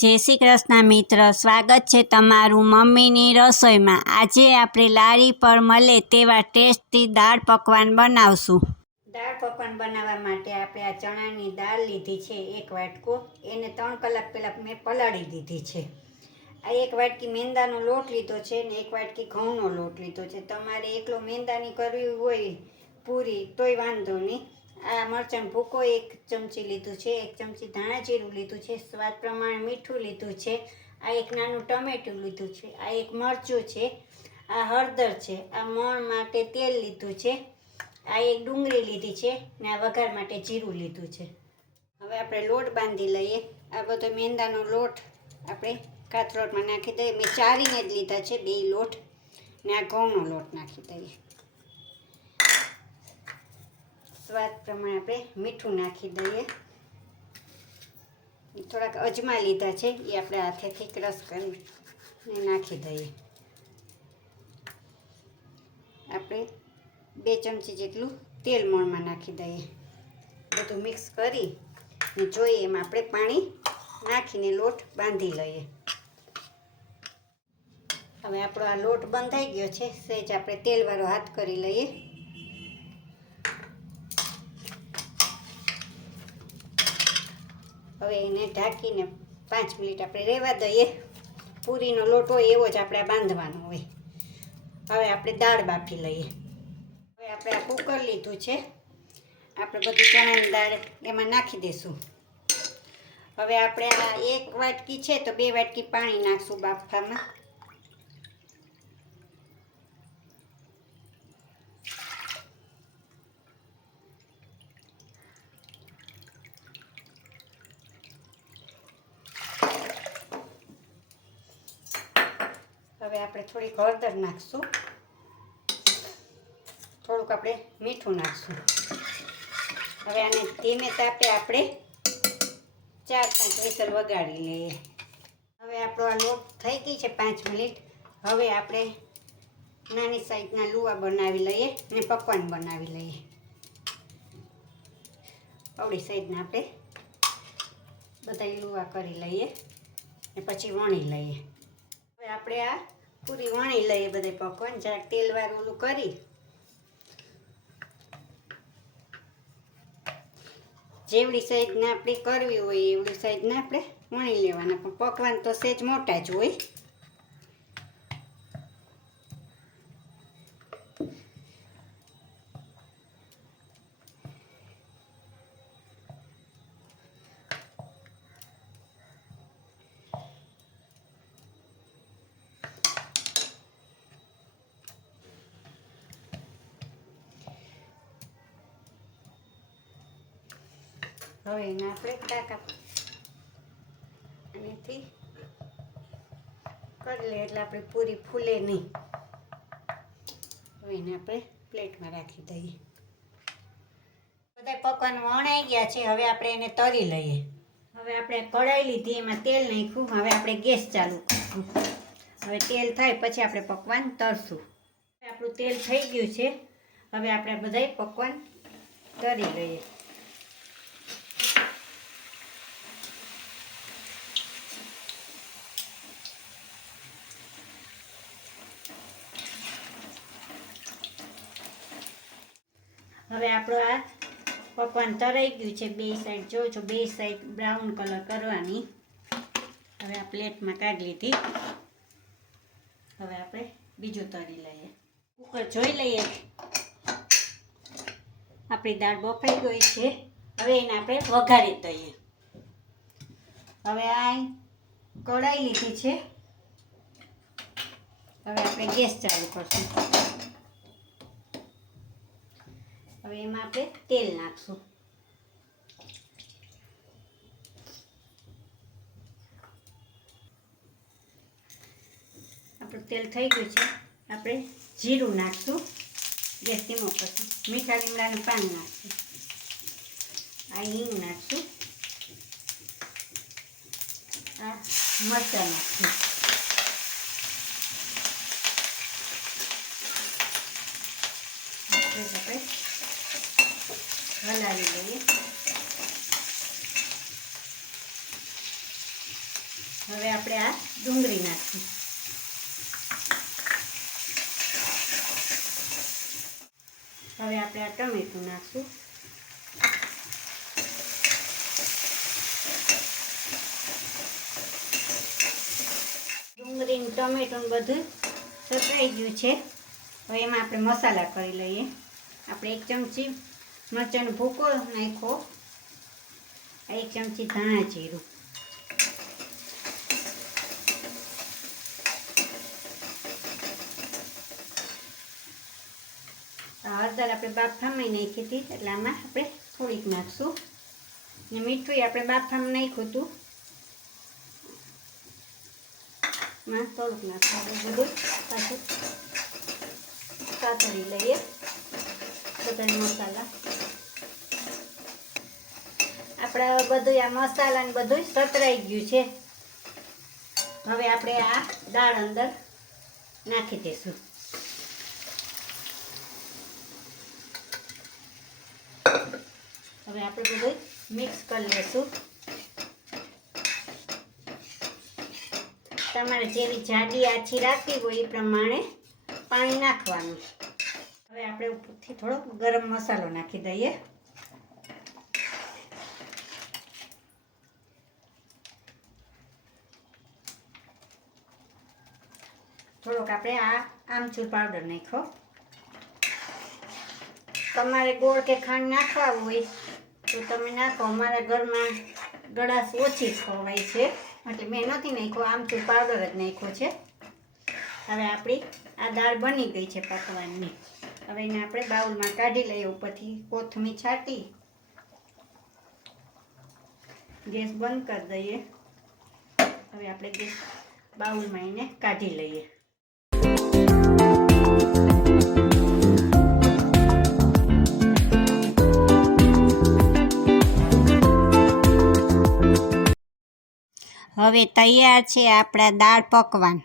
જય શ્રી કૃષ્ણ મિત્ર, સ્વાગત છે તમારું મમ્મીની રસોઈમાં। આજે આપણે લારી પર મળે તેવા ટેસ્ટી દાળ પકવાન બનાવશું। દાળ પકવાન બનાવવા માટે આપણે આ ચણાની દાળ લીધી છે 1 વાટકો। એને 3 કલાક પહેલાં મેં પલાળી દીધી છે। આ 1 વાટકી મેંદાનો લોટ લીધો છે ને 1 વાટકી ઘઉંનો લોટ લીધો છે। તમારે એકલો મેંદાની કરવી હોય પૂરી તોય વાંધો નહીં। આ મરચાં ભૂકો 1 ચમચી લીધું છે, 1 ચમચી ધાણા જીરું લીધું છે, સ્વાદ પ્રમાણે મીઠું લીધું છે, આ 1 નાનું ટમેટું લીધું છે, આ 1 મરચું છે, આ હળદર છે, આ મોણ માટે તેલ લીધું છે, આ 1 ડુંગળી લીધી છે ને આ વઘાર માટે જીરું લીધું છે। હવે આપણે લોટ બાંધી લઈએ। આ બધો મેંદાનો લોટ આપણે કાથરોટમાં નાખી દઈએ। મેં ચારીને જ લીધા છે 2 લોટ ને આ ઘઉંનો લોટ નાખી દઈએ। સ્વાદ પ્રમાણે આપણે મીઠું નાખી દઈએ। થોડાક અજમા લીધા છે એ આપણે હાથેથી ક્રશ કરીને નાખી દઈએ। આપણે 2 ચમચી જેટલું તેલ મોણમાં નાખી દઈએ। બધું મિક્સ કરી જોઈએ એમાં આપણે પાણી નાખીને લોટ બાંધી લઈએ। હવે આપણો આ લોટ બંધાઈ ગયો છે। સહેજ આપણે તેલવાળો હાથ કરી લઈએ। હવે એને ઢાંકીને 5 મિનિટ આપણે રહેવા દઈએ। પૂરીનો લોટ હોય એવો જ આપણે બાંધવાનો હોય। હવે આપણે દાળ બાફી લઈએ। હવે આપણે આ કુકર લીધું છે, આપણે બધી ચણાની દાળ એમાં નાખી દઈશું। હવે આપણે આ 1 વાટકી છે તો 2 વાટકી પાણી નાખશું બાફવામાં। હવે આપણે થોડીક હળદર નાખશું, થોડુંક આપણે મીઠું નાખશું। હવે આને ધીમે તાપે આપણે 4-5 વિસલ વગાડી લઈએ। હવે આપણો આ લોટ થઈ ગઈ છે 5 મિનિટ। હવે આપણે નાની સાઈઝના લુવા બનાવી લઈએ ને પકવાન બનાવી લઈએ। આવડી સાઈઝના આપણે બધા લુવા કરી લઈએ ને પછી વણી લઈએ। હવે આપણે આ પૂરી વણી લઈએ બધે પકવાન, જરાક તેલવાળું ઓલું કરી જેવડી સાઈઝના આપણે કરવી હોય એવડી સાઈઝના આપણે વણી લેવાના, પણ પકવાન તો સહેજ મોટા જ હોય। હવે એને આપણે ટાંકા આનેથી કરી લઈએ એટલે આપણી પૂરી ફૂલે નહીં। હવે એને આપણે પ્લેટમાં રાખી દઈએ। બધા પકવાન વણાઈ ગયા છે, હવે આપણે એને તળી લઈએ। હવે આપણે કઢાઈ લીધી, એમાં તેલ નાખ્યું। હવે આપણે ગેસ ચાલુ કરીશું। હવે તેલ થાય પછી આપણે પકવાન તળશું। આપણું તેલ થઈ ગયું છે, હવે આપણે બધા પકવાન તળી લઈએ। હવે આપણો આ પકવાન તળાઈ ગયું છે, 2 સાઈડ જોજો, 2 સાઈડ બ્રાઉન કલર કરવાની। હવે આ પ્લેટમાં કાઢી લીધી। હવે આપણે બીજું તળી લઈએ। કુકર જોઈ લઈએ, આપણી દાળ બફાઈ ગઈ છે। હવે એને આપણે વઘારી દઈએ। હવે આ કઢાઈ લીધી છે, હવે આપણે ગેસ ચાલુ કરશું। હવે એમાં આપણે તેલ નાખશું। આપણું તેલ થઈ ગયું છે, આપણે જીરું નાખશું। ગેસ ધીમો કરશું। મીઠા લીમડાનું પાન નાખશું। આ હિંગ નાખશું। આ મરચાં નાખશું। આપણે હલાવી લઈએ। હવે આપણે આ ડુંગળી નાખીશું. હવે આપણે આ ટમેટું નાખશું. ડુંગળી ટમેટું બધું સતરાઈ ગયું છે. હવે એમાં આપણે મસાલા કરી લઈએ. આપણે 1 ચમચી મરચાંનો ભૂકો નાખ્યો, 1 ચમચી ધાણા જીરું, હળદર આપણે બાફામાં નાખી હતી એટલે આમાં આપણે થોડીક નાખશું. ને મીઠું આપણે બાફામાં નાખ્યું હતું, માં થોડુંક નાખવું. બધું પાછું સાતળી લઈએ બધા મસાલા. આપણે બધું આ મસાલા ને બધું સતરાઈ ગયું છે. હવે આપણે આ દાળ અંદર નાખી દઈશું. હવે આપણે બધું મિક્સ કરી લઈશું. તમારે જેવી જાડી આછી રાખવી હોય એ પ્રમાણે પાણી નાખવાનું. હવે આપણે ઉપરથી થોડો ગરમ મસાલો નાખી દઈએ. થોડોક આપણે આ આમચૂર પાવડર નાખ્યો. તમારે ગોળ કે ખાંડ નાખવા હોય તો તમે નાખો. અમારા ઘરમાં ગળાશ ઓછી ખવાય છે એટલે મેં નથી નાખ્યો, આમચૂર પાવડર જ નાખ્યો છે. હવે આપણી આ દાળ બની ગઈ છે પકવાનની. હવે એને આપણે બાઉલમાં કાઢી લઈએ. ઉપરથી કોથમીર છાંટી ગેસ બંધ કરી દઈએ. હવે આપણે ગેસ બાઉલમાં એને કાઢી લઈએ. હવે તૈયાર છે આપણા દાળ પકવાન.